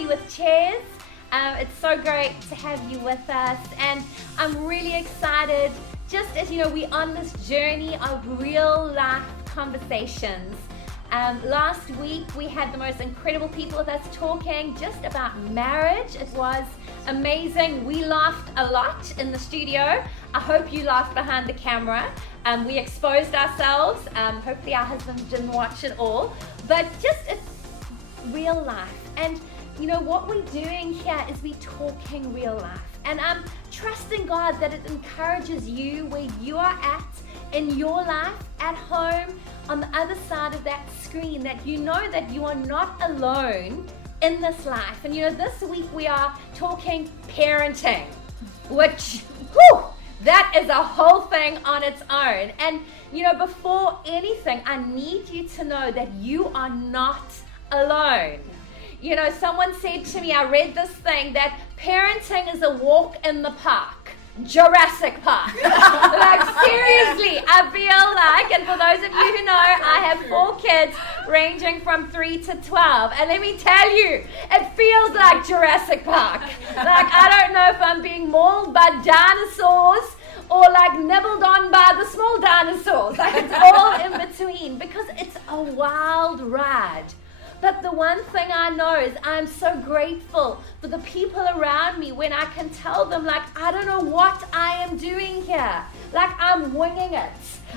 Coffee with Chairs. It's so great to have you with us, and I'm really excited, just as you know, we're on this journey of real life conversations. Last week we had the most incredible people with us talking just about marriage. It was amazing. We laughed a lot in the studio. I hope you laughed behind the camera. We exposed ourselves. Hopefully our husbands didn't watch it all, but just it's real life. And you know what we're doing here is we're talking real life, and I'm trusting God that it encourages you where you are at in your life, at home, on the other side of that screen, that you know that you are not alone in this life. And you know, this week we are talking parenting, which, that is a whole thing on its own. And you know, before anything, I need you to know that you are not alone. You know, someone said to me, I read this thing, that parenting is a walk in the park. Jurassic Park. Like, seriously, I feel like, and for those of you who know, I have 4 kids ranging from 3 to 12, and let me tell you, it feels like Jurassic Park. Like, I don't know if I'm being mauled by dinosaurs or like nibbled on by the small dinosaurs. Like, it's all in between, because it's a wild ride. But the one thing I know is I'm so grateful for the people around me when I can tell them, like, I don't know what I am doing here. Like, I'm winging it.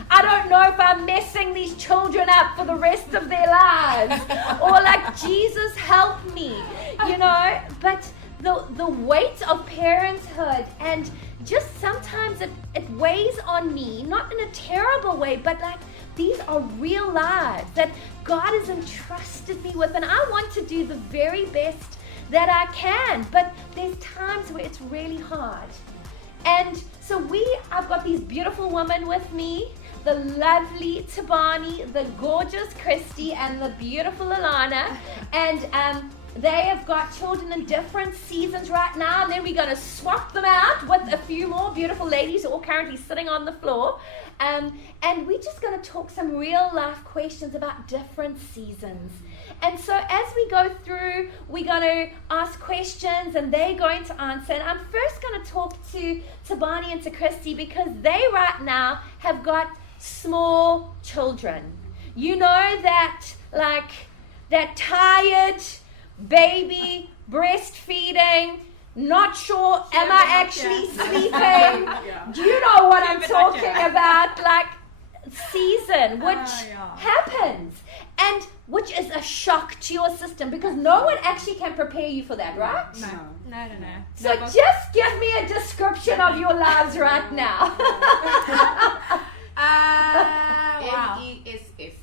I don't know if I'm messing these children up for the rest of their lives. Or like, Jesus help me, you know. But the weight of parenthood, and just sometimes it weighs on me, not in a terrible way, but like, these are real lives that God has entrusted me with, and I want to do the very best that I can, but there's times where it's really hard. And so I've got these beautiful women with me, the lovely Tabani, the gorgeous Christy, and the beautiful Alana, and they have got children in different seasons right now, and then we're going to swap them out with a few more beautiful ladies who are currently sitting on the floor. And we're just going to talk some real life questions about different seasons. And so as we go through, we're going to ask questions and they're going to answer. And I'm first going to talk to Tabani and to Christy, because they right now have got small children. You know, that like that tired baby breastfeeding, not sure, am I actually sleeping? Do you know what I'm talking about? Like, season, which happens, and which is a shock to your system, because no one actually can prepare you for that, right? No. So just give me a description of your lives right now. Wow. MESS.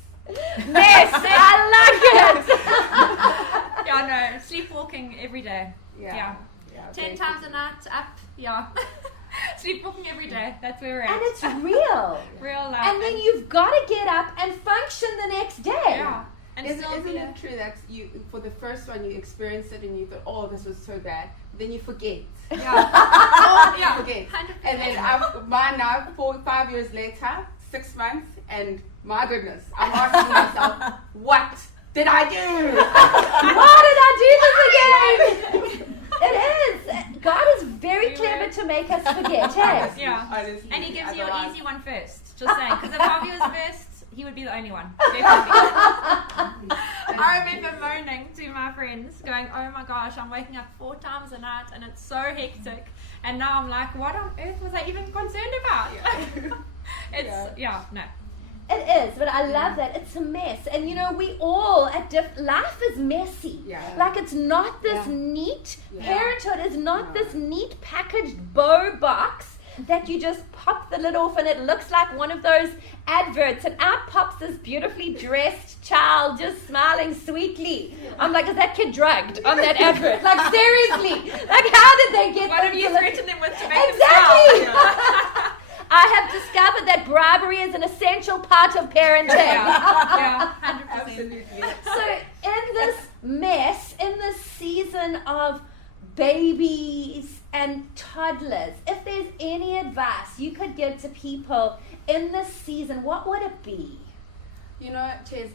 Mess, I like it. Yeah, no, sleepwalking every day. Yeah. 10 times a night up. Yeah. Sleepwalking every day. That's where we're at. And it's real. Real life. And then you've got to get up and function the next day. Yeah. And Isn't it true that you, for the first one, you experienced it and you thought, oh, this was so bad, then you forget. Yeah. You forget. 100%. And then mine now, 5 years later, 6 months, and my goodness, I'm asking myself, what did I do? Why did I do this again? It is. God is very clever to make us forget. Hey? Yeah. Honestly, And he gives you otherwise- an easy one first. Just saying. Because if Bobby was first, he would be the only one. Definitely. I remember moaning to my friends, going, oh my gosh, I'm waking up 4 times a night and it's so hectic. And now I'm like, what on earth was I even concerned about? No. It is, but I love that. It's a mess. And you know, we all, life is messy. Yeah. Like, it's not this neat, parenthood is not this neat packaged bow box that you just pop the lid off and it looks like one of those adverts, and out pops this beautifully dressed child just smiling sweetly. I'm like, is that kid drugged on that advert? Like, seriously, like, how did they get What them have you to look- threatened them with to make Exactly. them smile? I have discovered that bribery is an essential part of parenting. Yeah, 100%. Absolutely. So in this mess, in this season of babies and toddlers, if there's any advice you could give to people in this season, what would it be? You know, Ches,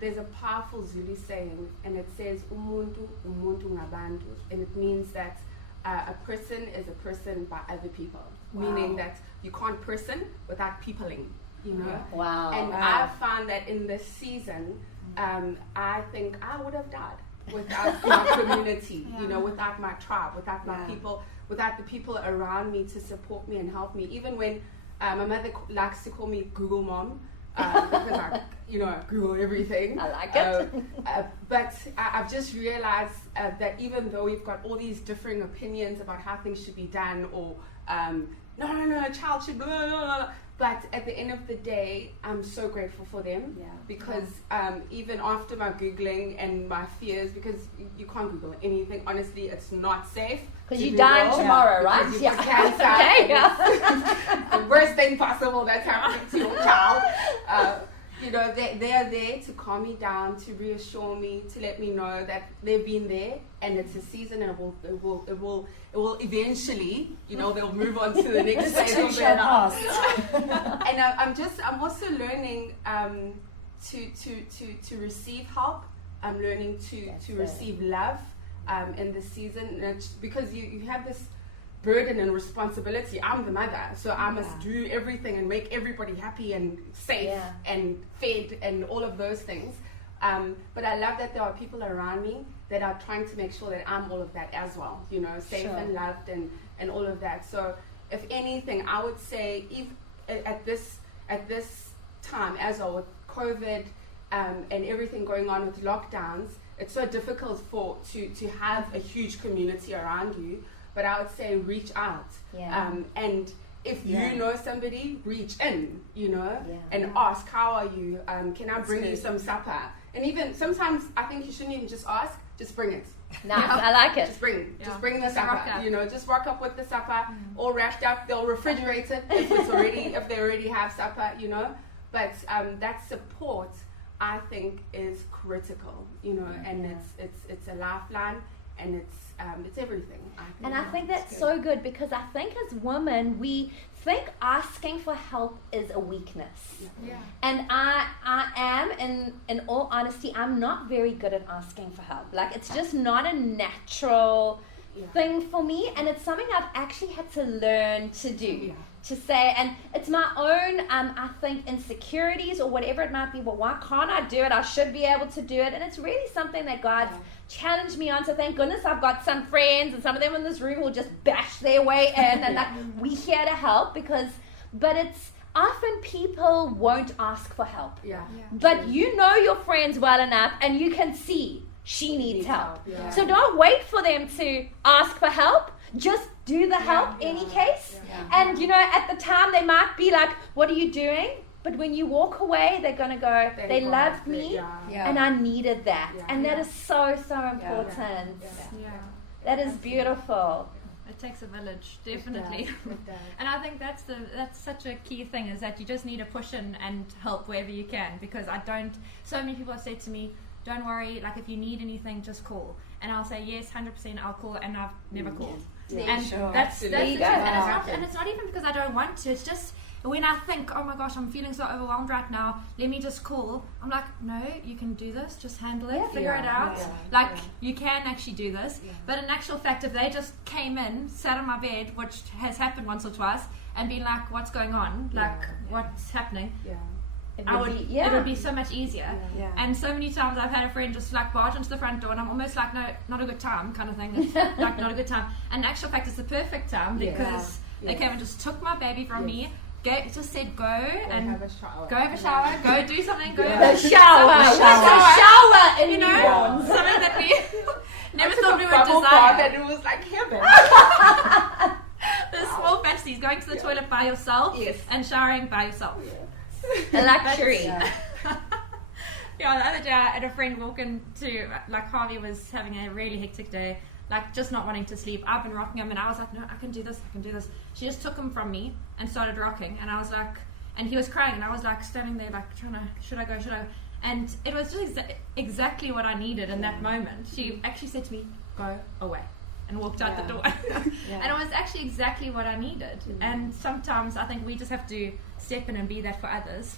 there's a powerful Zulu saying, and it says umuntu ngabantu, and it means that a person is a person by other people, meaning that you can't person without peopling. You know. Wow. And I found that in this season, I think I would have died without my community. You know, without my tribe, without my people, without the people around me to support me and help me. Even when my mother likes to call me Google Mom. Because I Google everything. I like it. But I've just realized that even though we've got all these differing opinions about how things should be done, or no, a child should blah, blah, blah, but at the end of the day, I'm so grateful for them because even after my Googling and my fears, because you can't Google anything, honestly, it's not safe. Because you're dying tomorrow, right? You get cancer. The worst thing possible that's happening to your child. They are there to calm me down, to reassure me, to let me know that they've been there and it's a season and it will eventually, they'll move on to the next phase of their life. And I'm also learning to receive help. I'm learning to receive love in this season, because you have this burden and responsibility. I'm the mother, so I must do everything and make everybody happy and safe and fed and all of those things. But I love that there are people around me that are trying to make sure that I'm all of that as well, safe and loved and all of that. So if anything, I would say at this time, as well with COVID and everything going on with lockdowns, it's so difficult to have a huge community around you. But I would say reach out. And if you know somebody, reach in, and ask, how are you? Can I bring you some supper? And even sometimes I think you shouldn't even just ask, just bring it. Nice, I like it. Just bring the supper. Just rock up with the supper, all wrapped up. They'll refrigerate it if they already have supper, But that support, I think, is critical, and it's a lifeline, and it's everything. I think that's so good, because I think as women we think asking for help is a weakness. And I am, in all honesty, I'm not very good at asking for help. Like, it's just not a natural thing for me, and it's something I've actually had to learn to do. To say, and it's my own I think insecurities or whatever it might be. Well, why can't I do it? I should be able to do it. And it's really something that God's challenged me on. So thank goodness I've got some friends, and some of them in this room will just bash their way in, and we here to help, but it's often people won't ask for help. But you know your friends well enough, and you can see she needs help. So don't wait for them to ask for help. Just do the help any case. And at the time they might be like, what are you doing? But when you walk away, they're going to go, they loved me and I needed that. And that is so, so important. That is beautiful. It takes a village, definitely. It does. And I think that's such a key thing, is that you just need to push in and help wherever you can, because so many people have said to me, don't worry, like if you need anything, just call. And I'll say, yes, 100% I'll call, and I've never called. And that's the truth. And it's not even because I don't want to, it's just when I think, oh my gosh, I'm feeling so overwhelmed right now, let me just call. I'm like, no, you can do this, just handle it, figure it out. You can actually do this. But in actual fact, if they just came in, sat on my bed, which has happened once or twice, and been like, what's going on? What's happening? It would be so much easier. And so many times I've had a friend just barge into the front door, and I'm almost like, no, not a good time kind of thing. It's like not a good time. And in actual fact, it's the perfect time, because they came and just took my baby from me. Just said go and have a shower. Go have a shower, go do something, go have a shower. Shower in newborns. Something that we never thought we would bubble desire. bath, and it was like heaven. The small fantasies, going to the toilet by yourself and showering by yourself. A luxury. The other day I had a friend walk into, Harvey was having a really hectic day, just not wanting to sleep. I've been rocking him, and I was like, no, I can do this. She just took him from me and started rocking, and I was like, and he was crying, and I was standing there trying to, should I go? And it was just exactly what I needed in that moment. She actually said to me, go away, and walked out the door. And it was actually exactly what I needed. And sometimes I think we just have to step in and be that for others.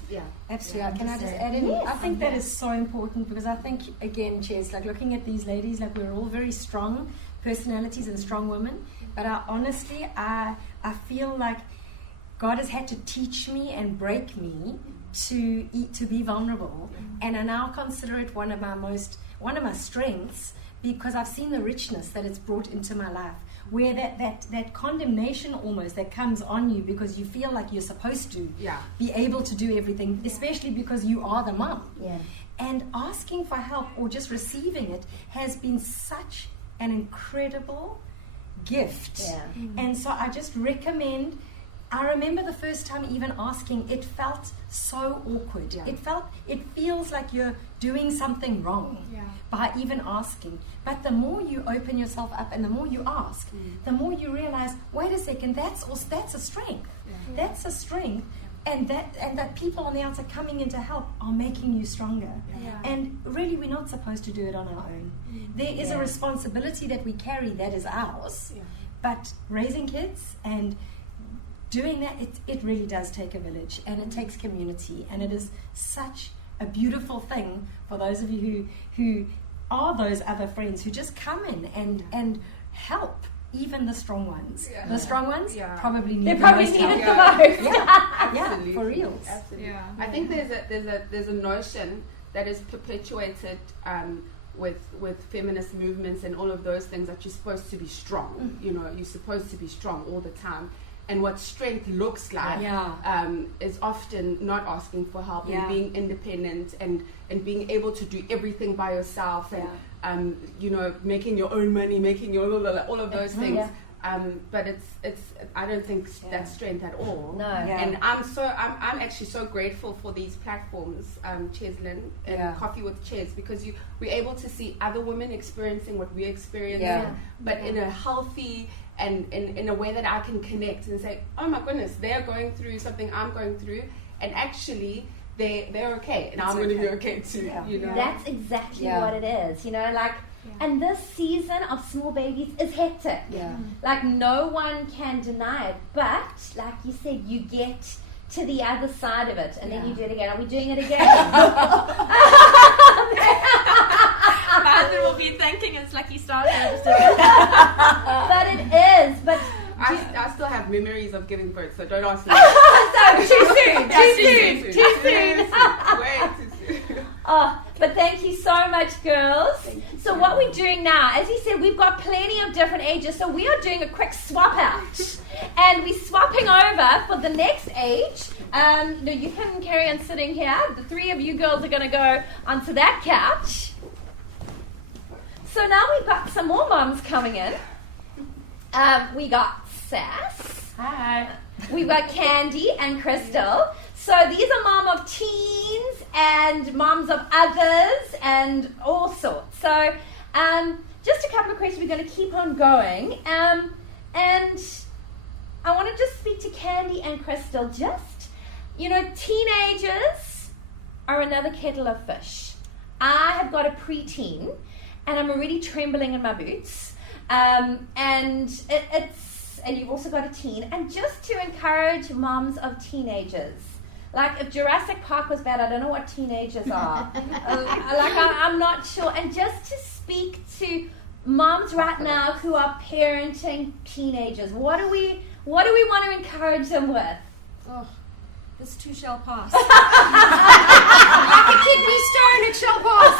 Absolutely. Can I just add in? I think that is so important, because I think, again, Ches, like looking at these ladies, like we're all very strong personalities and strong women, but honestly, I feel like God has had to teach me and break me to be vulnerable, and I now consider it one of my strengths, because I've seen the richness that it's brought into my life, where that condemnation almost that comes on you because you feel like you're supposed to be able to do everything, especially because you are the mom. And asking for help or just receiving it has been such an incredible gift. And so I just recommend. I remember the first time even asking, it felt so awkward. It feels like you're doing something wrong by even asking. But the more you open yourself up and the more you ask, the more you realize, wait a second, that's a strength. That's a strength. And that people on the outside coming in to help are making you stronger. And really, we're not supposed to do it on our own. There is a responsibility that we carry that is ours. But raising kids and doing that, it really does take a village, and it takes community, and it is such a beautiful thing for those of you who are those other friends who just come in and help. Even the strong ones. The strong ones probably need the most help. Absolutely. For real. Absolutely. I think there's a notion that is perpetuated with feminist movements and all of those things, that you're supposed to be strong. You're supposed to be strong all the time. And what strength looks like is often not asking for help and being independent and being able to do everything by yourself and making your own money, making your all of those things. But it's I don't think that's strength at all. No. And I'm actually so grateful for these platforms, Cheslin and Coffee with Ches, because we're able to see other women experiencing what we're experiencing, but in a healthy and in a way that I can connect and say, oh my goodness, they're going through something I'm going through, and actually they're okay, and I'm going to be okay too. That's exactly what it is. And this season of small babies is hectic. Like, no one can deny it, but like you said, you get to the other side of it, and then you do it again. Are we doing it again? My husband will be thinking it's like he started just a But it is. But I still have memories of giving birth, so don't ask me. Too soon. Way too soon. But thank you so much, girls. So what we're doing now, as you said, we've got plenty of different ages, so we are doing a quick swap out. And we're swapping over for the next age. You can carry on sitting here. The three of you girls are going to go onto that couch. So now we've got some more moms coming in. We got Sass. Hi. We've got Candy and Crystal. So these are mom of teens and moms of others and all sorts. So just a couple of questions. We're going to keep on going. And I want to just speak to Candy and Crystal. Teenagers are another kettle of fish. I have got a preteen, and I'm already trembling in my boots. And you've also got a teen. And just to encourage moms of teenagers, like if Jurassic Park was bad, I don't know what teenagers are. I'm not sure. And just to speak to moms right now who are parenting teenagers, what do we want to encourage them with? Oh, this too shall pass. Like a kidney stone, it shall pass.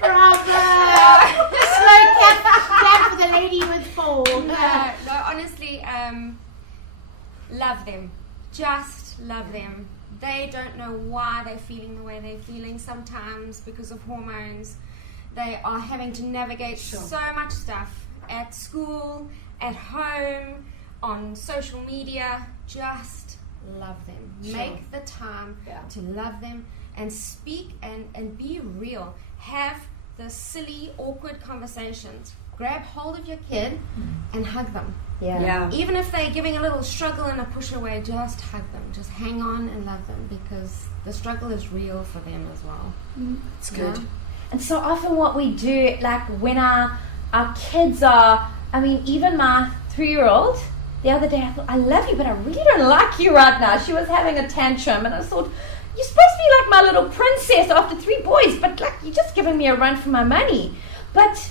Bravo! Slow clap for the lady with fall. No, honestly, love them. Just love them. They don't know why they're feeling the way they're feeling. Sometimes because of hormones, they are having to navigate so much stuff at school, at home, on social media. Just love them. Make the time to love them and speak and be real. Have the silly, awkward conversations. Grab hold of your kid and hug them. Even if they're giving a little struggle and a push away, just hug them. Just hang on and love them, because the struggle is real for them as well. It's good. And so often what we do, like when our our kids are, I mean, even my 3-year-old, the other day I thought, I love you, but I really don't like you right now. She was having a tantrum, and I thought, you're supposed to be like my little princess after 3 boys, but like you're just giving me a run for my money. But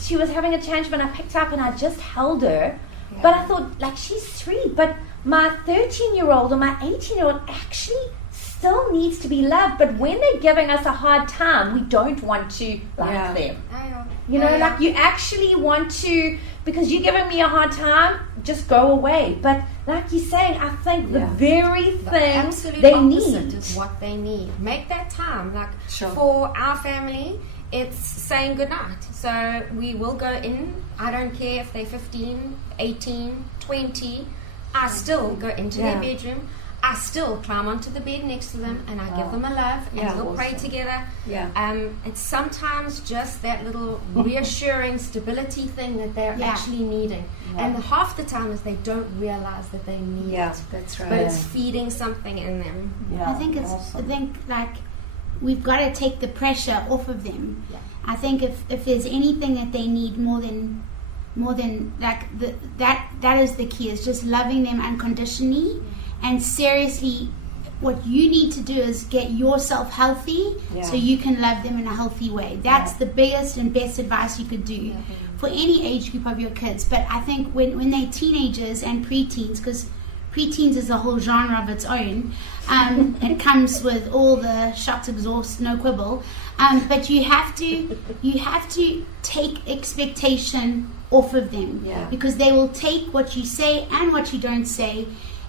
she was having a tantrum, and I picked up and I just held her. Yeah. But I thought, like, she's 3, but my 13-year-old or my 18-year-old actually still needs to be loved. But when they're giving us a hard time, we don't want to like them. You know, like you actually want to, because you're giving me a hard time, just go away. But like you're saying, I think the very thing they need is what they need. Make that time. Like for our family, it's saying goodnight. So we will go in. I don't care if they're 15, 18, 20. I still go into their bedroom. I still climb onto the bed next to them, and I give them a love, and we'll pray together. It's sometimes just that little reassuring stability thing that they're actually needing. And half the time is they don't realize that they need it. That's right. But it's feeding something in them. I think like we've got to take the pressure off of them. I think if there's anything that they need more than like that is the key, is just loving them unconditionally. And seriously, what you need to do is get yourself healthy so you can love them in a healthy way. That's the biggest and best advice you could do for any age group of your kids. But I think when they're teenagers and preteens, because preteens is a whole genre of its own, it comes with all the shots, exhaust, no quibble. But you have to take expectation off of them, because they will take what you say and what you don't say.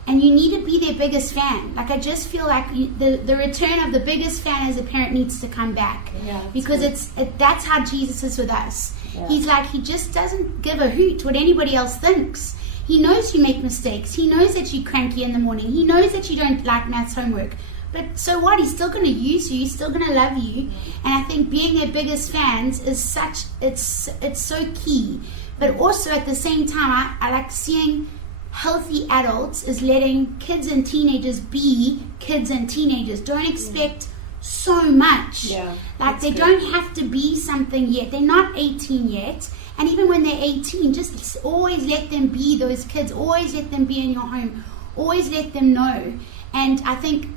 And you need to be their biggest fan. Like, I just feel like the return of the biggest fan as a parent needs to come back. Because that's how Jesus is with us. He's like, he just doesn't give a hoot what anybody else thinks. He knows you make mistakes. He knows that you're cranky in the morning. He knows that you don't like maths homework. But so what? He's still going to use you. He's still going to love you. And I think being their biggest fans is it's so key. But also at the same time, I like seeing healthy adults is letting kids and teenagers be kids and teenagers. Don't expect so much. Like they don't have to be something yet. They're not 18 yet. And even when they're 18, just always let them be those kids. Always let them be in your home. Always let them know. And I think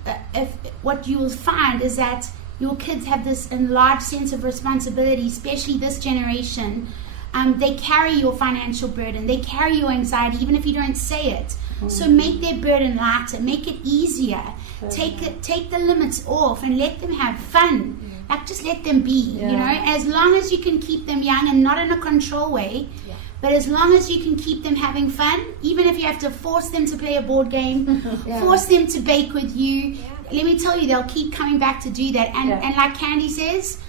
what you will find is that your kids have this enlarged sense of responsibility, especially this generation. They carry your financial burden. They carry your anxiety, even if you don't say it. So make their burden lighter. Make it easier. Take the limits off and let them have fun. Like, just let them be, you know, as long as you can keep them young and not in a control way. But as long as you can keep them having fun, even if you have to force them to play a board game, force them to bake with you, let me tell you, they'll keep coming back to do that. And like Candy says,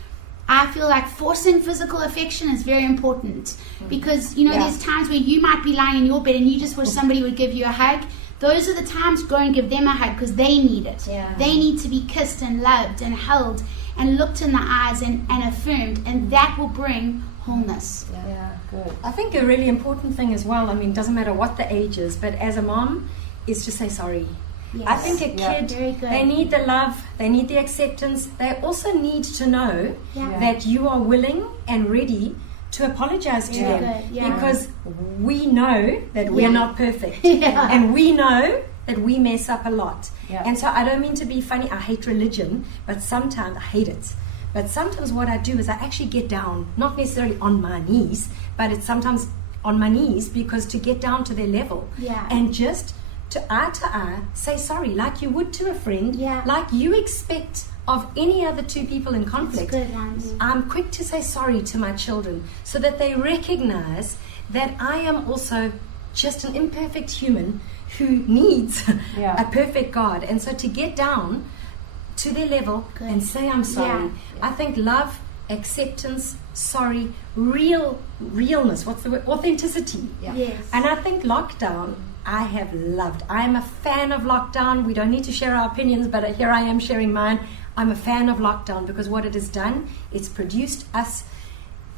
I feel like forcing physical affection is very important, because, you know, there's times where you might be lying in your bed and you just wish somebody would give you a hug. Those are the times, go and give them a hug, because they need it. They need to be kissed and loved and held and looked in the eyes and affirmed, and that will bring wholeness. Good. I think a really important thing as well, I mean, it doesn't matter what the age is, but as a mom, is to say sorry. I think a kid, they need the love, they need the acceptance, they also need to know that you are willing and ready to apologize to them, because we know that we're not perfect, and we know that we mess up a lot. And so I don't mean to be funny, I hate religion, but sometimes I hate it. But sometimes what I do is I actually get down, not necessarily on my knees, but it's sometimes on my knees, because to get down to their level and just to eye say sorry, like you would to a friend, like you expect of any other two people in conflict. I'm quick to say sorry to my children, so that they recognize that I am also just an imperfect human who needs a perfect God. And so to get down to their level and say I'm sorry. I think love, acceptance, sorry, realness, what's the word? Authenticity. And I think lockdown, I have loved. I'm a fan of lockdown. We don't need to share our opinions, but here I am sharing mine. I'm a fan of lockdown, because what it has done, it's produced us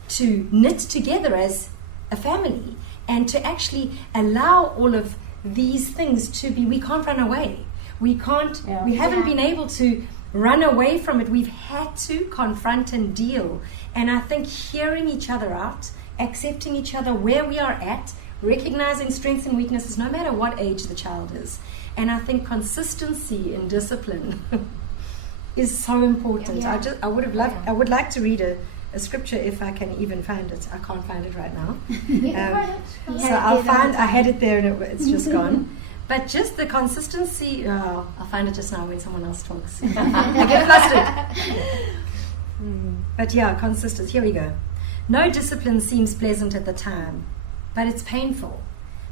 to knit together as a family, and to actually allow all of these things to be, we can't run away. We haven't been able to run away from it. We've had to confront and deal. And I think hearing each other out accepting each other where we are at, recognizing strengths and weaknesses no matter what age the child is. And I think consistency in discipline is so important. I would like to read a scripture if I can even find it. I can't find it right now. I had it there and it's just gone. But just the consistency, I'll find it just now when someone else talks. I get flustered. But yeah, consistency. Here we go. No discipline seems pleasant at the time, but it's painful.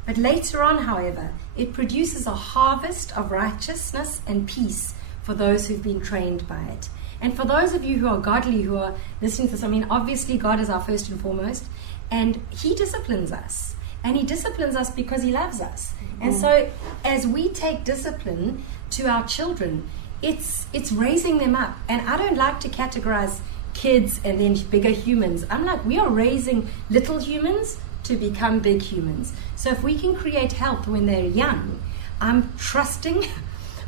But later on, however, it produces a harvest of righteousness and peace for those who've been trained by it. And for those of you who are godly, who are listening to this, I mean, obviously God is our first and foremost, and He disciplines us. And He disciplines us because He loves us. And so as we take discipline to our children, it's raising them up. And I don't like to categorize kids and then bigger humans. I'm like, we are raising little humans to become big humans. So if we can create health when they're young, I'm trusting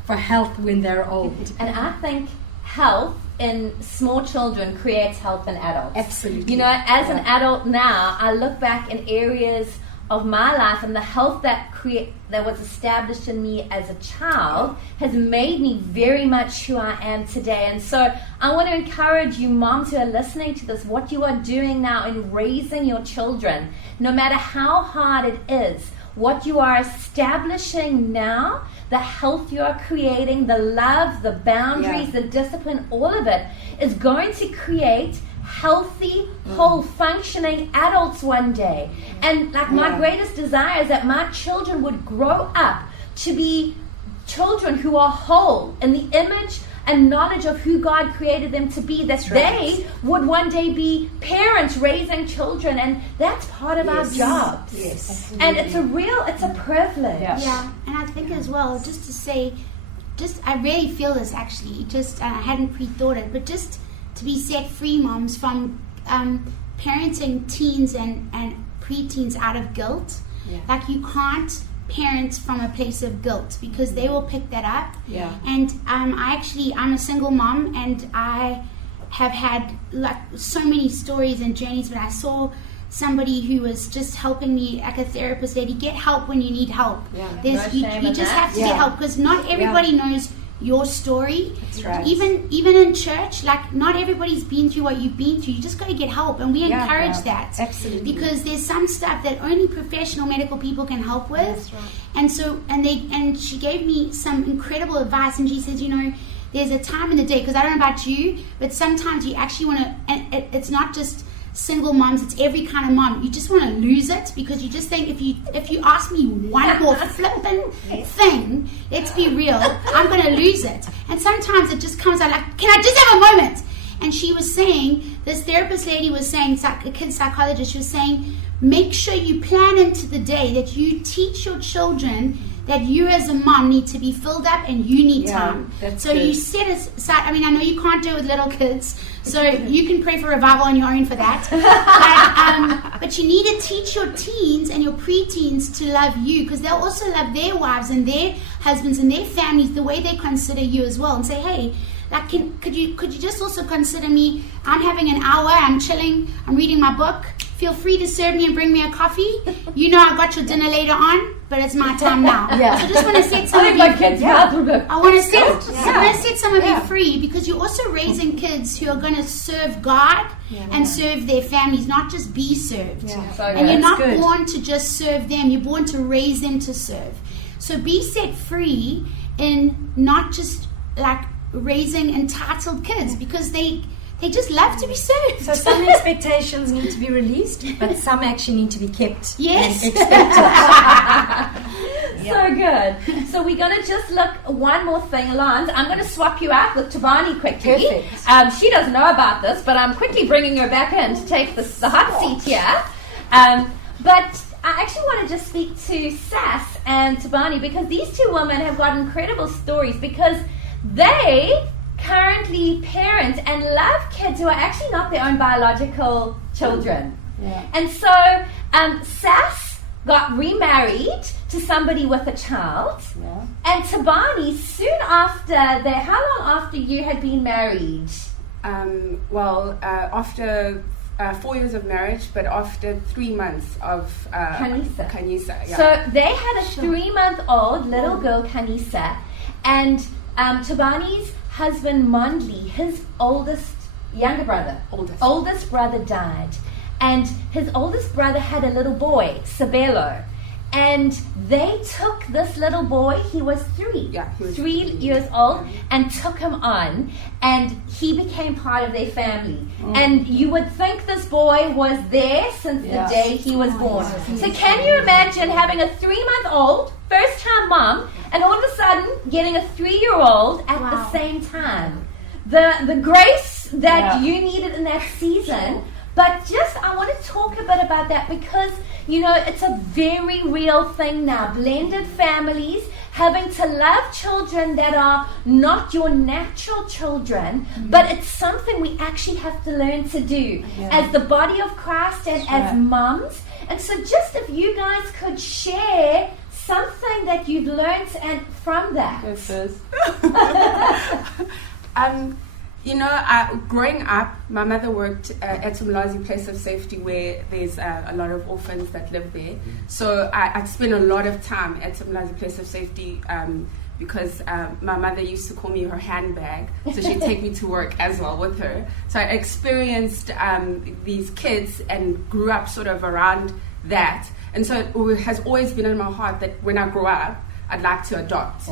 for health when they're old. And I think health in small children creates health in adults. Absolutely. You know, as an adult now, I look back in areas of my life, and the health that was established in me as a child has made me very much who I am today. And so I want to encourage you moms who are listening to this, what you are doing now in raising your children, no matter how hard it is, what you are establishing now, the health you are creating, the love, the boundaries, the discipline, all of it is going to create healthy, whole, functioning adults one day. And like my greatest desire is that my children would grow up to be children who are whole in the image and knowledge of who God created them to be, that they would one day be parents raising children, and that's part of our jobs. Yes. And it's a privilege. Yeah, and I think as well, just to say, I really feel this actually, I hadn't pre-thought it, but just to be set free, moms, from parenting teens and preteens out of guilt. Like, you can't parent from a place of guilt, because they will pick that up. And I'm a single mom, and I have had like so many stories and journeys, but I saw somebody who was just helping me, like a therapist lady. Get help when you need help. You just have to get help, because not everybody knows your story. That's right. Even in church, like, not everybody's been through what you've been through. You just got to get help, and we encourage that. Absolutely. Because there's some stuff that only professional medical people can help with. That's right. And so, and she gave me some incredible advice, and she says, you know, there's a time in the day, because I don't know about you, but sometimes you actually want to, and it's not just single moms, it's every kind of mom. You just want to lose it, because you just think, if you ask me one more flippin' thing, let's be real, I'm going to lose it. And sometimes it just comes out like, can I just have a moment? And she was saying, this therapist lady was saying, a kid psychologist, she was saying, make sure you plan into the day that you teach your children that you as a mom need to be filled up and you need time. So good. You set aside, I mean, I know you can't do it with little kids, so you can pray for revival on your own for that. But you need to teach your teens and your preteens to love you, because they'll also love their wives and their husbands and their families the way they consider you as well, and say, hey, like, could you just also consider me? I'm having an hour, I'm chilling, I'm reading my book. Feel free to serve me and bring me a coffee. You know I got your dinner later on, but it's my time now. So I just want to set some of you free. I want to set some of you free, because you're also raising kids who are going to serve God and serve their families, not just be served. And you're not born to just serve them. You're born to raise them to serve. So be set free in not just like raising entitled kids, because they just love to be served. So some expectations need to be released, but some actually need to be kept. Yes. And expected. So good. So we're going to just look one more thing, Alonz. I'm going to swap you out with Tabani quickly. Perfect. She doesn't know about this, but I'm quickly bringing her back in to take the hot seat here. But I actually want to just speak to Sass and Tabani, because these two women have got incredible stories, because they currently parent and love kids who are actually not their own biological children. And so Sass got remarried to somebody with a child, and Tabani soon after how long after you had been married? After 4 years of marriage, but after 3 months of Kanisa. Yeah. So they had a 3-month-old little girl, Kanisa, and Tabani's husband, Mondli, his oldest brother died. And his oldest brother had a little boy, Sabelo. And they took this little boy, he was 3. Yeah, he was 3 years old, and took him on, and he became part of their family. And you would think this boy was there since the day he was born. So can you imagine having a 3-month-old, first-time mom, and all of a sudden getting a 3-year-old at the same time? The grace that you needed in that season. But I want to talk a bit about that because, it's a very real thing now. Blended families, having to love children that are not your natural children, but it's something we actually have to learn to do as the body of Christ and as mums. And so just if you guys could share something that you've learned and from that. Go first. Growing up, my mother worked at Umlazi Place of Safety, where there's a lot of orphans that live there. So I'd spend a lot of time at Umlazi Place of Safety because my mother used to call me her handbag, so she'd take me to work as well with her. So I experienced these kids and grew up sort of around that. And so it has always been in my heart that when I grow up, I'd like to adopt,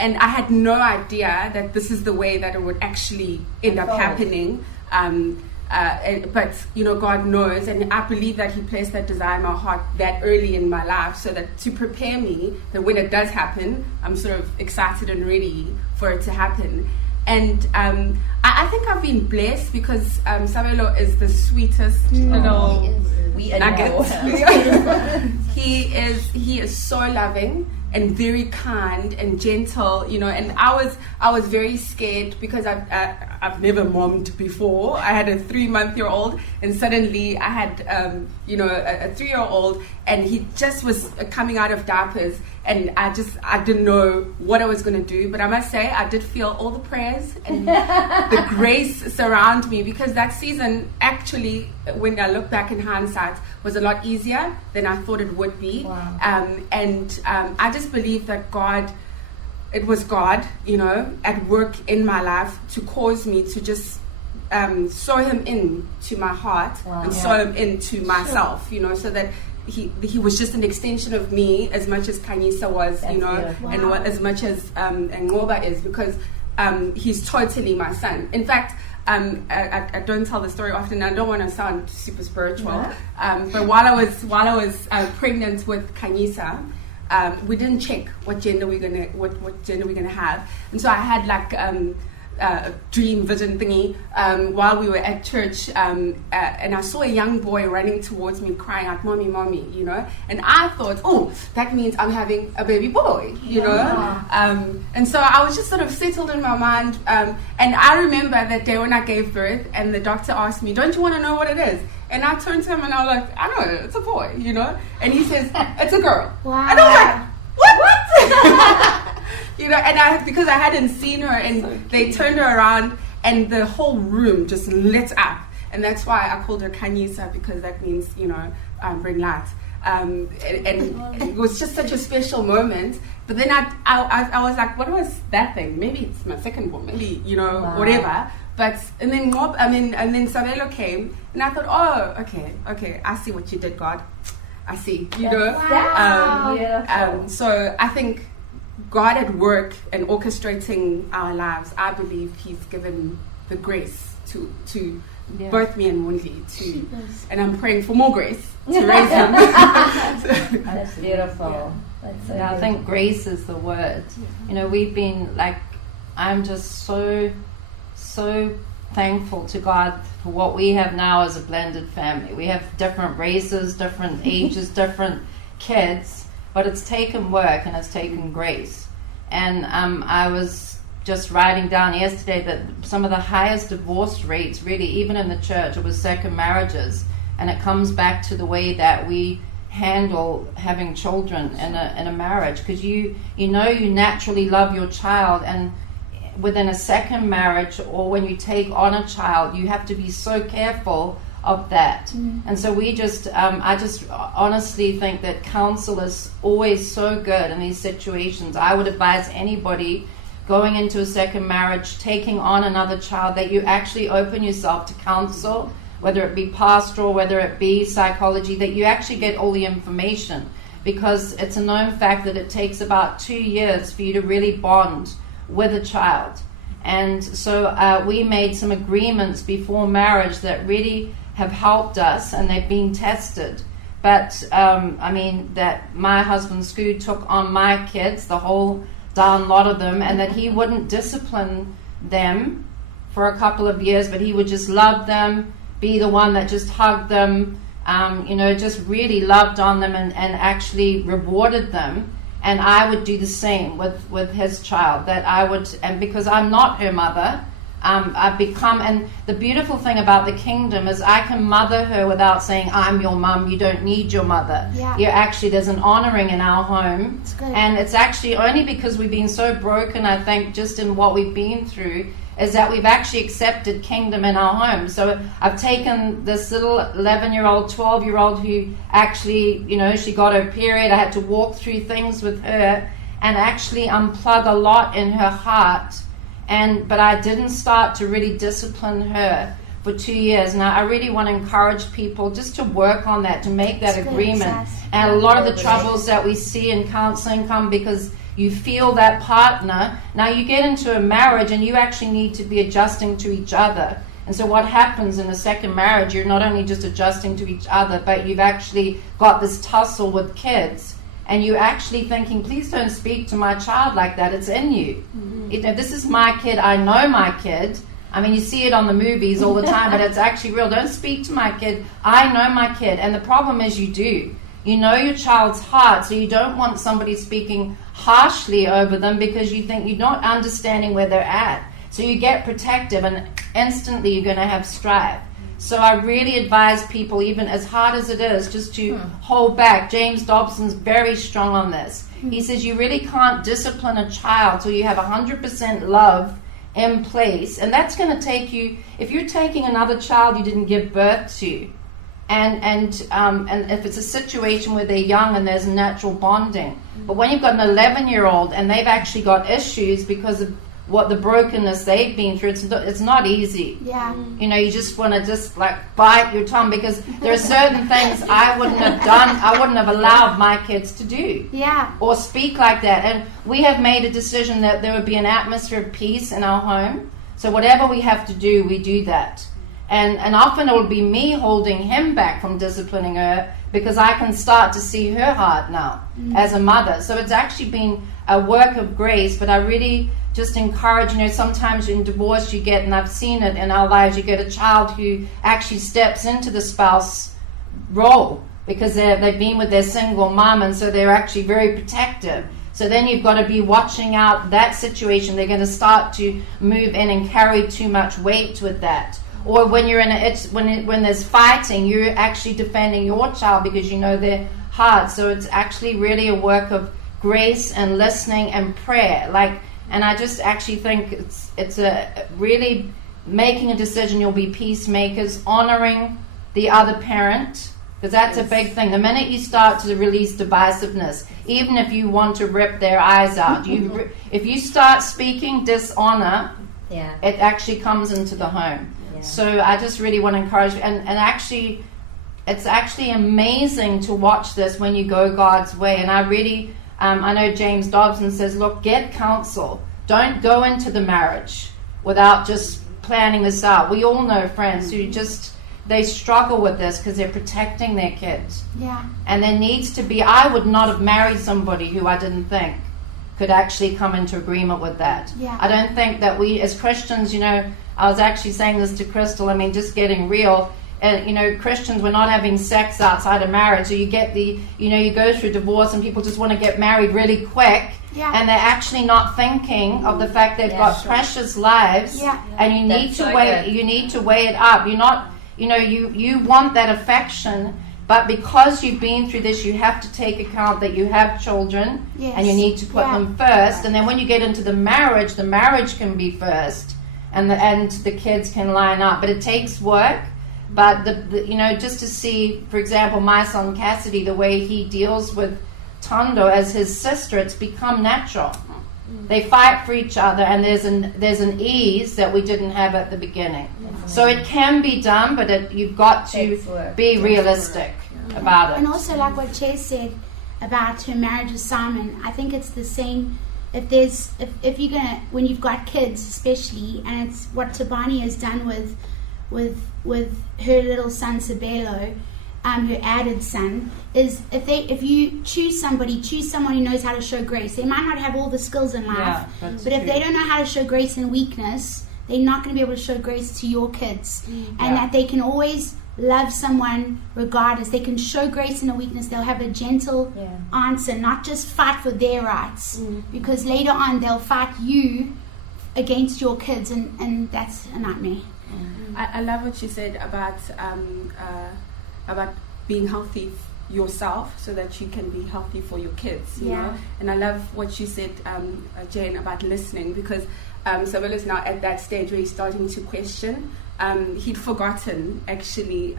and I had no idea that this is the way that it would actually end up happening. But God knows, and I believe that He placed that desire in my heart that early in my life, so that to prepare me that when it does happen, I'm sort of excited and ready for it to happen. And I think I've been blessed because Sabelo is the sweetest little nugget. He is so loving and very kind and gentle, and I was very scared because I've never mommed before. I had a 3-month-old, and suddenly I had a 3-year-old, and he just was coming out of diapers, and I didn't know what I was going to do. But I must say, I did feel all the prayers and the grace surround me, because that season actually, when I look back in hindsight, was a lot easier than I thought it would be. Wow. I just believe that it was God, at work in my life to cause me to just sow Him into my heart and sow Him into myself, so that he was just an extension of me as much as Kanisa was, and as much as Ngoba is, because he's totally my son. In fact, I don't tell the story often. I don't want to sound super spiritual, but while I was pregnant with Kanisa, we didn't check what gender we're gonna have, and so I had like a dream vision thingy while we were at church, and I saw a young boy running towards me crying out, "Mommy, mommy," and I thought, oh, that means I'm having a baby boy, and so I was just sort of settled in my mind, and I remember that day when I gave birth and the doctor asked me, "Don't you want to know what it is?" And I turned to him and I was like, "I know, it's a boy," and he says, "It's a girl." Wow. And I was like, what? And because I hadn't seen her, and they turned her around and the whole room just lit up, and that's why I called her Kanisa, because that means bring light, and it was just such a special moment. But then I was like, what was that thing? Maybe it's my second one, maybe whatever. But and then Sabelo came, and I thought, oh, okay, I see what you did, God. I see, Wow. So I think God at work and orchestrating our lives, I believe He's given the grace to both me and Mundli and I'm praying for more grace to raise him. That's beautiful. That's so I think grace is the word. We've been I'm just so thankful to God for what we have now as a blended family. We have different races, different ages, different kids, but it's taken work and it's taken grace. And I was just writing down yesterday that some of the highest divorce rates, really, even in the church, it was second marriages, and it comes back to the way that we handle having children in a marriage, because you naturally love your child, and within a second marriage, or when you take on a child, you have to be so careful of that. And so we just, I just honestly think that counsel is always so good in these situations. I would advise anybody going into a second marriage, taking on another child, that you actually open yourself to counsel, whether it be pastoral, whether it be psychology, that you actually get all the information, because it's a known fact that it takes about 2 years for you to really bond with a child. And so we made some agreements before marriage that really have helped us, and they've been tested. But I mean, that my husband Scoot took on my kids, the whole darn lot of them, and that he wouldn't discipline them for a couple of years, but he would just love them, be the one that just hugged them, just really loved on them, and actually rewarded them. And I would do the same with his child, that I would, and because I'm not her mother, I've become, and the beautiful thing about the kingdom is I can mother her without saying, I'm your mum, you don't need your mother. Yeah. You're actually, there's an honoring in our home. It's good. And it's actually only because we've been so broken, I think, just in what we've been through, is that we've actually accepted kingdom in our home. So I've taken this little 11-year-old, 12-year-old who actually, she got her period. I had to walk through things with her and actually unplug a lot in her heart. But I didn't start to really discipline her for 2 years. Now, I really want to encourage people just to work on that, to make that agreement. And a lot of the troubles that we see in counseling come because you feel that partner. Now you get into a marriage and you actually need to be adjusting to each other. And so what happens in a second marriage, you're not only just adjusting to each other, but you've actually got this tussle with kids. And you're actually thinking, please don't speak to my child like that. It's in you. This is my kid. I know my kid. I mean, you see it on the movies all the time, but it's actually real. Don't speak to my kid. I know my kid. And the problem is you do. You know your child's heart, so you don't want somebody speaking harshly over them because you think you're not understanding where they're at. So you get protective, and instantly you're going to have strife. So I really advise people, even as hard as it is, just to hold back. James Dobson's very strong on this. He says you really can't discipline a child till you have 100% love in place. And that's going to take you, if you're taking another child you didn't give birth to, and if it's a situation where they're young and there's natural bonding. But when you've got an 11-year-old and they've actually got issues because of what the brokenness they've been through, it's not easy. Yeah. You just want to just like bite your tongue, because there are certain things I wouldn't have done, I wouldn't have allowed my kids to do. Yeah. Or speak like that. And we have made a decision that there would be an atmosphere of peace in our home. So whatever we have to do, we do that. And often it will be me holding him back from disciplining her, because I can start to see her heart now as a mother. So it's actually been a work of grace, but I really just encourage, sometimes in divorce you get, and I've seen it in our lives, you get a child who actually steps into the spouse role because they've been with their single mom, and so they're actually very protective. So then you've got to be watching out that situation. They're going to start to move in and carry too much weight with that. Or when you're when there's fighting, you're actually defending your child because you know their heart. So it's actually really a work of grace and listening and prayer. And I just actually think it's a really making a decision. You'll be peacemakers, honoring the other parent, because that's a big thing. The minute you start to release divisiveness, even if you want to rip their eyes out, if you start speaking dishonor, it actually comes into the home. So I just really want to encourage you. And actually, it's actually amazing to watch this when you go God's way. And I really, I know James Dobson says, look, get counsel. Don't go into the marriage without just planning this out. We all know friends who they struggle with this because they're protecting their kids. Yeah. And there needs to be, I would not have married somebody who I didn't think could actually come into agreement with that. Yeah. I don't think that we as Christians, I was actually saying this to Crystal, just getting real. And, Christians, we're not having sex outside of marriage. So you get you go through divorce and people just want to get married really quick. Yeah. And they're actually not thinking of the fact they've got precious lives. Yeah. And you need to weigh, you need to weigh it up. You're not, you want that affection, but because you've been through this, you have to take account that you have children, and you need to put them first. And then when you get into the marriage can be first. And the kids can line up, but it takes work. But just to see, for example, my son Cassidy, the way he deals with Tondo as his sister, it's become natural. They fight for each other, and there's an ease that we didn't have at the beginning. So it can be done, but you've got to be realistic about it. And also, like what Ches said about her marriage with Simon, I think it's the same. If you're gonna, when you've got kids, especially, and it's what Tabani has done with her little son Sabelo, her added son, is if you choose someone who knows how to show grace. They might not have all the skills in life, but if they don't know how to show grace in weakness, they're not going to be able to show grace to your kids. And that they can always love someone regardless. They can show grace in a weakness. They'll have a gentle answer, not just fight for their rights, because later on they'll fight you against your kids, and that's a nightmare. I love what you said about being healthy yourself so that you can be healthy for your kids, you know. And I love what you said, Jane, about listening, because Sabelo is now at that stage where he's starting to question. He'd forgotten, actually,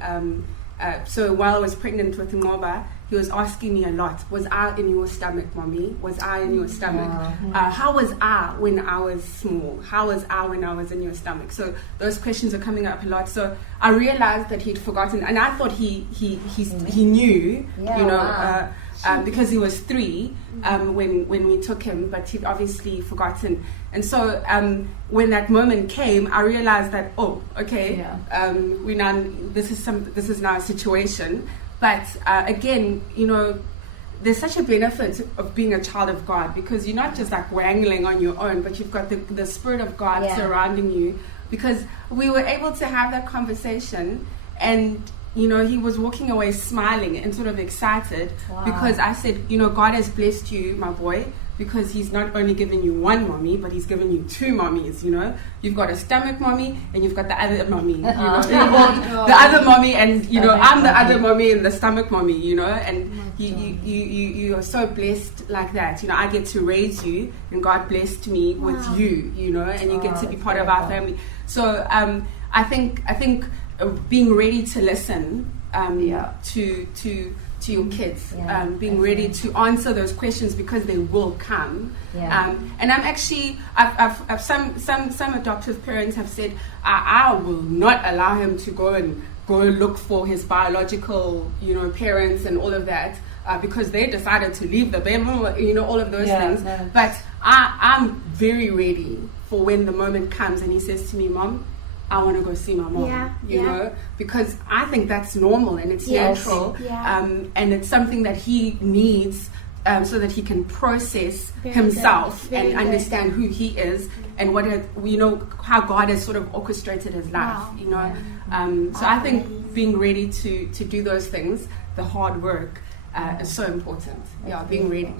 so while I was pregnant with Ngoba, he was asking me a lot, was I in your stomach, mommy? Was I in your stomach? How was I when I was small? How was I when I was in your stomach? So those questions are coming up a lot. So I realized that he'd forgotten, and I thought he knew, because he was 3 when we took him, but he'd obviously forgotten. And so when that moment came, I realized that, this is now a situation. But again, there's such a benefit of being a child of God, because you're not just like wrangling on your own, but you've got the Spirit of God surrounding you. Because we were able to have that conversation, and he was walking away smiling and sort of excited, because I said, God has blessed you, my boy, because he's not only given you one mommy, but he's given you 2 mommies, You've got a stomach mommy, and you've got the other mommy, the other mommy, and, I'm the other mommy and the stomach mommy, and you are so blessed like that. I get to raise you, and God blessed me with you, and you get to be part of our family. So I think being ready to listen to your kids, being ready to answer those questions, because they will come. And I'm actually, I've some adoptive parents have said, I will not allow him to go look for his biological, parents and all of that, because they decided to leave the baby, all of those things. No. But I'm very ready for when the moment comes and he says to me, Mom, I want to go see my mom, you know, because I think that's normal and it's natural, and it's something that he needs so that he can process himself and understand who he is and what how God has sort of orchestrated his life, you know. So I think being ready to do those things, the hard work, is so important. Being ready.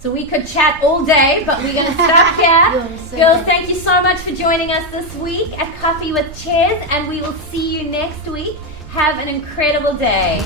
So we could chat all day, but we're going to stop here. Girls, thank you so much for joining us this week at Coffee with Ches, and we will see you next week. Have an incredible day.